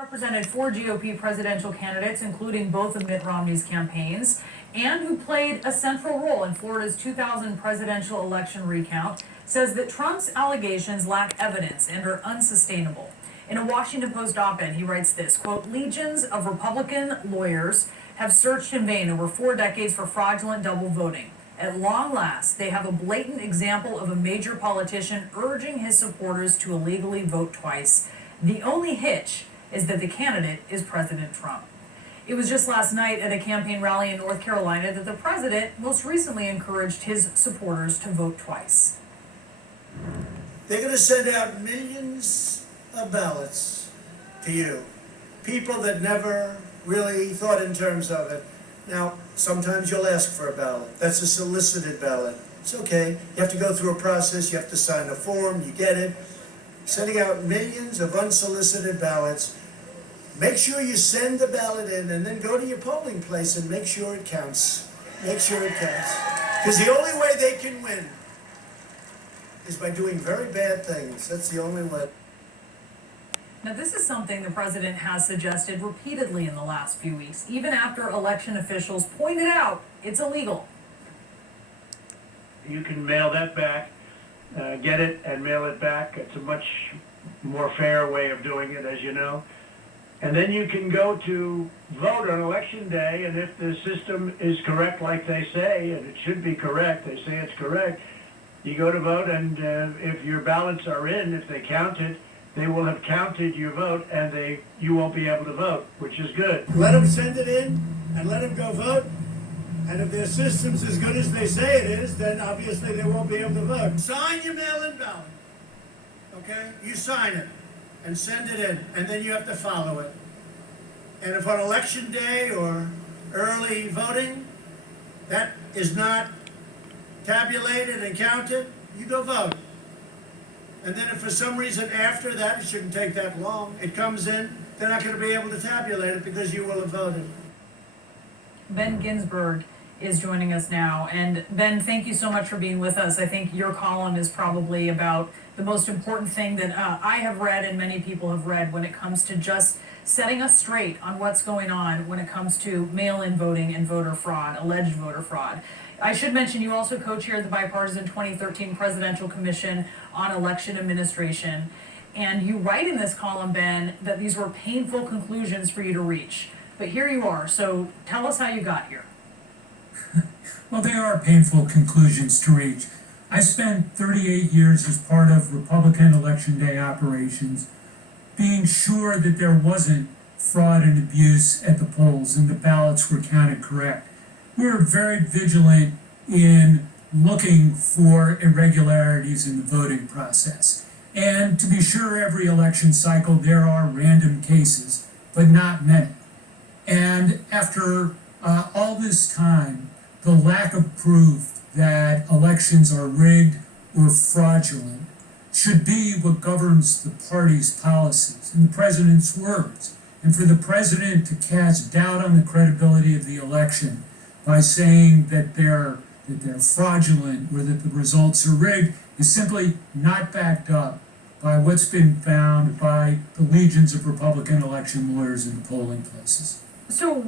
Represented 4 GOP presidential candidates, including both of Mitt Romney's campaigns, and who played a central role in Florida's 2000 presidential election recount, says that Trump's allegations lack evidence and are unsustainable. In a Washington Post op-ed, he writes this, quote, "Legions of Republican lawyers have searched in vain over 4 decades for fraudulent double voting. At long last, they have a blatant example of a major politician urging his supporters to illegally vote twice. The only hitch is that the candidate is President Trump." It was just last night at a campaign rally in North Carolina that the president most recently encouraged his supporters to vote twice. They're going to send out millions of ballots to you. People that never really thought in terms of it. Now, sometimes you'll ask for a ballot. That's a solicited ballot. It's okay. You have to go through a process. You have to sign a form. You get it. Sending out millions of unsolicited ballots. Make sure you send the ballot in and then go to your polling place and make sure it counts. Make sure it counts. Because the only way they can win is by doing very bad things. That's the only way. Now, this is something the president has suggested repeatedly in the last few weeks, even after election officials pointed out it's illegal. You can mail that back, get it and mail it back. It's a much more fair way of doing it, as you know. And then you can go to vote on election day, and if the system is correct like they say, and it should be correct, they say it's correct, you go to vote, and if your ballots are in, if they count it, they will have counted your vote, and you won't be able to vote, which is good. Let them send it in and let them go vote. And if their system's as good as they say it is, then obviously they won't be able to vote. Sign your mail-in ballot. Okay? You sign it and send it in, and then you have to follow it. And if on election day or early voting that is not tabulated and counted, you go vote. And then if for some reason after that, it shouldn't take that long, it comes in, they're not going to be able to tabulate it because you will have voted. Ben Ginsberg is joining us now. And Ben, thank you so much for being with us. I think your column is probably about the most important thing that I have read and many people have read when it comes to just setting us straight on what's going on when it comes to mail-in voting and voter fraud, alleged voter fraud. I should mention you also co-chaired the bipartisan 2013 Presidential Commission on Election Administration. And you write in this column, Ben, that these were painful conclusions for you to reach. But here you are, so tell us how you got here. Well, they are painful conclusions to reach. I spent 38 years as part of Republican Election Day operations, being sure that there wasn't fraud and abuse at the polls and the ballots were counted correct. We were very vigilant in looking for irregularities in the voting process. And to be sure, every election cycle there are random cases, but not many. And after all this time, the lack of proof that elections are rigged or fraudulent should be what governs the party's policies and the president's words. And for the president to cast doubt on the credibility of the election by saying that they're fraudulent or that the results are rigged is simply not backed up by what's been found by the legions of Republican election lawyers in the polling places. So